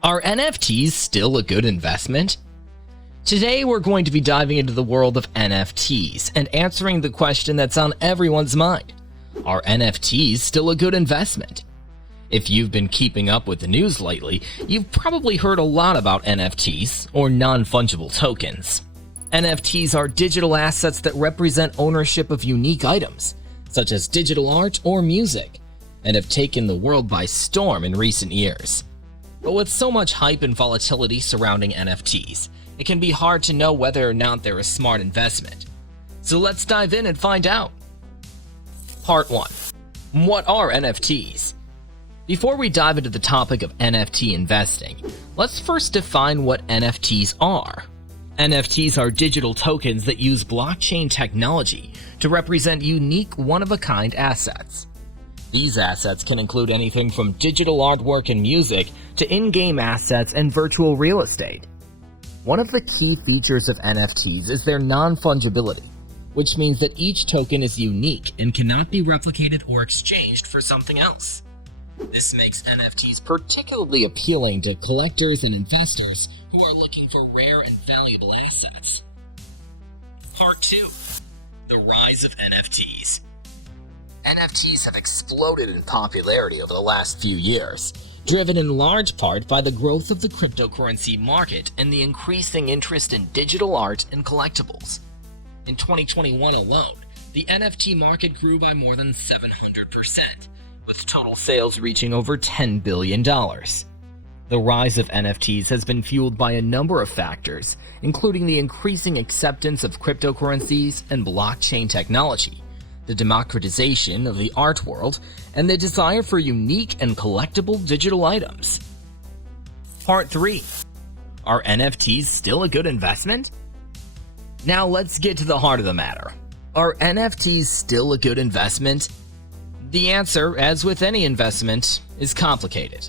Are NFTs still a good investment? Today we're going to be diving into the world of NFTs and answering the question that's on everyone's mind. Are NFTs still a good investment? If you've been keeping up with the news lately, you've probably heard a lot about NFTs, or non-fungible tokens. NFTs are digital assets that represent ownership of unique items, such as digital art or music, and have taken the world by storm in recent years. But with so much hype and volatility surrounding NFTs, it can be hard to know whether or not they're a smart investment. So let's dive in and find out. Part 1. What are NFTs? Before we dive into the topic of NFT investing, let's first define what NFTs are. NFTs are digital tokens that use blockchain technology to represent unique, one-of-a-kind assets. These assets can include anything from digital artwork and music to in-game assets and virtual real estate. One of the key features of NFTs is their non-fungibility, which means that each token is unique and cannot be replicated or exchanged for something else. This makes NFTs particularly appealing to collectors and investors who are looking for rare and valuable assets. Part 2. The Rise of NFTs. NFTs have exploded in popularity over the last few years, driven in large part by the growth of the cryptocurrency market and the increasing interest in digital art and collectibles. In 2021 alone, the NFT market grew by more than 700%, with total sales reaching over $10 billion. The rise of NFTs has been fueled by a number of factors, including the increasing acceptance of cryptocurrencies and blockchain technology, the democratization of the art world, and the desire for unique and collectible digital items. Part 3. Are NFTs still a good investment? Now let's get to the heart of the matter. Are NFTs still a good investment? The answer, as with any investment, is complicated.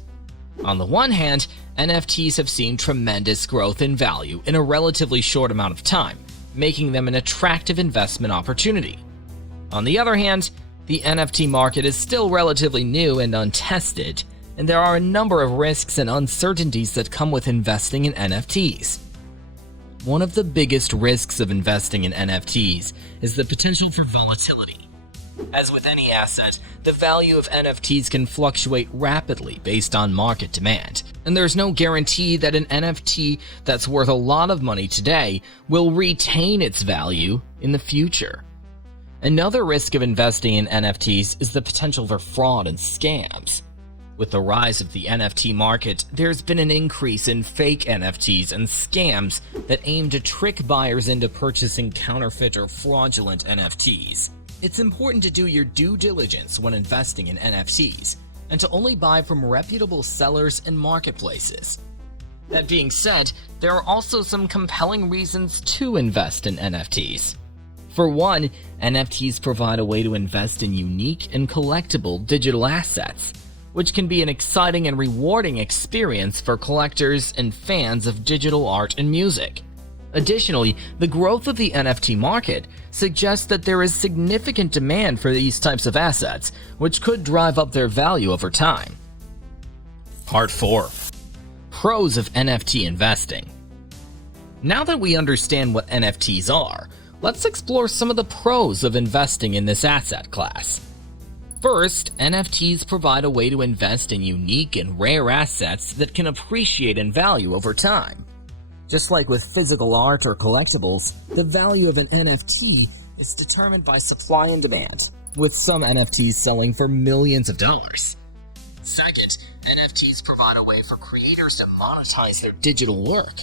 On the one hand, NFTs have seen tremendous growth in value in a relatively short amount of time, making them an attractive investment opportunity. On the other hand, the NFT market is still relatively new and untested, and there are a number of risks and uncertainties that come with investing in NFTs. One of the biggest risks of investing in NFTs is the potential for volatility. As with any asset, the value of NFTs can fluctuate rapidly based on market demand, and there's no guarantee that an NFT that's worth a lot of money today will retain its value in the future. Another risk of investing in NFTs is the potential for fraud and scams. With the rise of the NFT market, there's been an increase in fake NFTs and scams that aim to trick buyers into purchasing counterfeit or fraudulent NFTs. It's important to do your due diligence when investing in NFTs, and to only buy from reputable sellers and marketplaces. That being said, there are also some compelling reasons to invest in NFTs. For one, NFTs provide a way to invest in unique and collectible digital assets, which can be an exciting and rewarding experience for collectors and fans of digital art and music. Additionally, the growth of the NFT market suggests that there is significant demand for these types of assets, which could drive up their value over time. Part 4. Pros of NFT investing. Now that we understand what NFTs are, let's explore some of the pros of investing in this asset class. First, NFTs provide a way to invest in unique and rare assets that can appreciate in value over time. Just like with physical art or collectibles, the value of an NFT is determined by supply and demand, with some NFTs selling for millions of dollars. Second, NFTs provide a way for creators to monetize their digital work.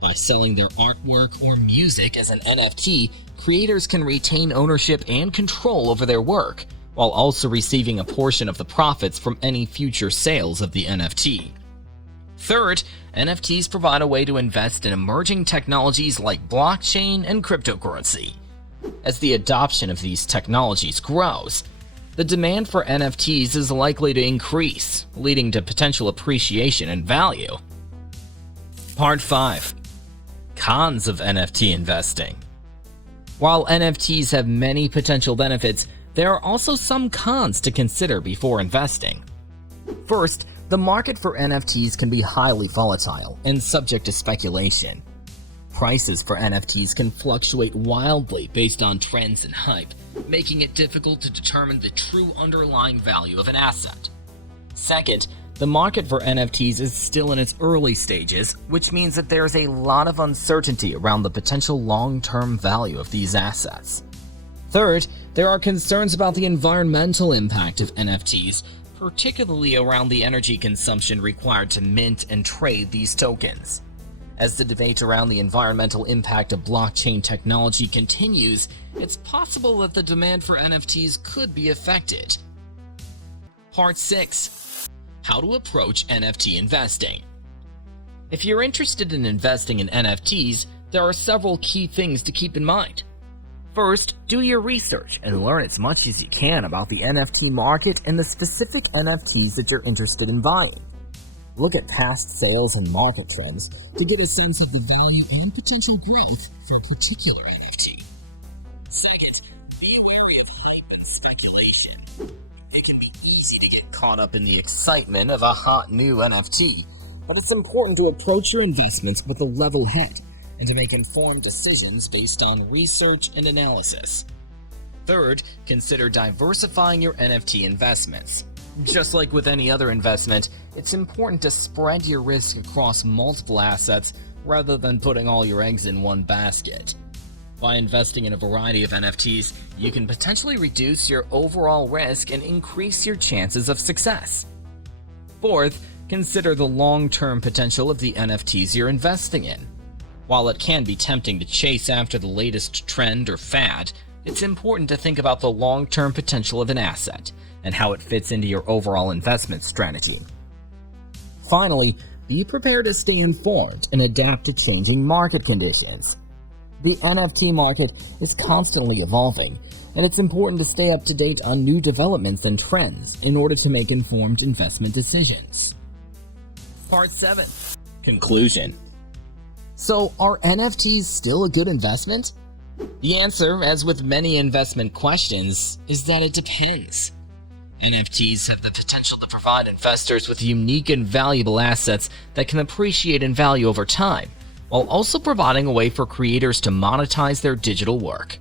By selling their artwork or music as an NFT, creators can retain ownership and control over their work, while also receiving a portion of the profits from any future sales of the NFT. Third, NFTs provide a way to invest in emerging technologies like blockchain and cryptocurrency. As the adoption of these technologies grows, the demand for NFTs is likely to increase, leading to potential appreciation and value. Part 5. Cons of NFT investing. While NFTs have many potential benefits, there are also some cons to consider before investing. First, The market for NFTs can be highly volatile and subject to speculation. Prices for NFTs can fluctuate wildly based on trends and hype, making it difficult to determine the true underlying value of an asset. Second, the market for NFTs is still in its early stages, which means that there's a lot of uncertainty around the potential long-term value of these assets. Third, there are concerns about the environmental impact of NFTs, particularly around the energy consumption required to mint and trade these tokens. As the debate around the environmental impact of blockchain technology continues, it's possible that the demand for NFTs could be affected. Part 6. How to approach NFT investing. If you're interested in investing in NFTs, there are several key things to keep in mind. First, do your research and learn as much as you can about the NFT market and the specific NFTs that you're interested in buying. Look at past sales and market trends to get a sense of the value and potential growth for a particular NFT. Second, be wary of hype and speculation. It can be easy to get caught up in the excitement of a hot new NFT, but it's important to approach your investments with a level head and to make informed decisions based on research and analysis. Third, consider diversifying your NFT investments. Just like with any other investment, it's important to spread your risk across multiple assets rather than putting all your eggs in one basket. By investing in a variety of NFTs, you can potentially reduce your overall risk and increase your chances of success. Fourth, consider the long-term potential of the NFTs you're investing in. While it can be tempting to chase after the latest trend or fad, it's important to think about the long-term potential of an asset and how it fits into your overall investment strategy. Finally, be prepared to stay informed and adapt to changing market conditions. The NFT market is constantly evolving, and it's important to stay up to date on new developments and trends in order to make informed investment decisions. Part 7. Conclusion. So, are NFTs still a good investment? The answer, as with many investment questions, is that it depends. NFTs have the potential to provide investors with unique and valuable assets that can appreciate in value over time, while also providing a way for creators to monetize their digital work.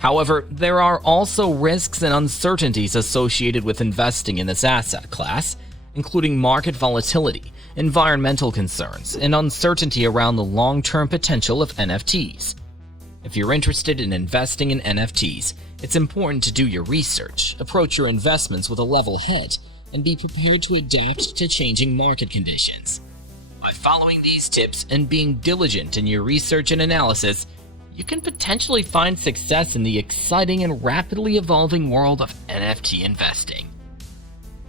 However, there are also risks and uncertainties associated with investing in this asset class, including market volatility, environmental concerns, and uncertainty around the long-term potential of NFTs. If you're interested in investing in NFTs, it's important to do your research, approach your investments with a level head, and be prepared to adapt to changing market conditions. By following these tips and being diligent in your research and analysis, you can potentially find success in the exciting and rapidly evolving world of NFT investing.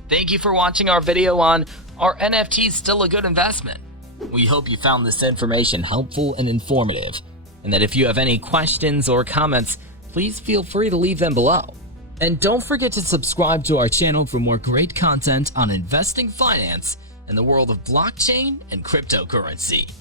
Thank you for watching our video on Are NFTs Still a Good Investment? We hope you found this information helpful and informative, and that if you have any questions or comments, please feel free to leave them below. And don't forget to subscribe to our channel for more great content on investing, finance, and the world of blockchain and cryptocurrency.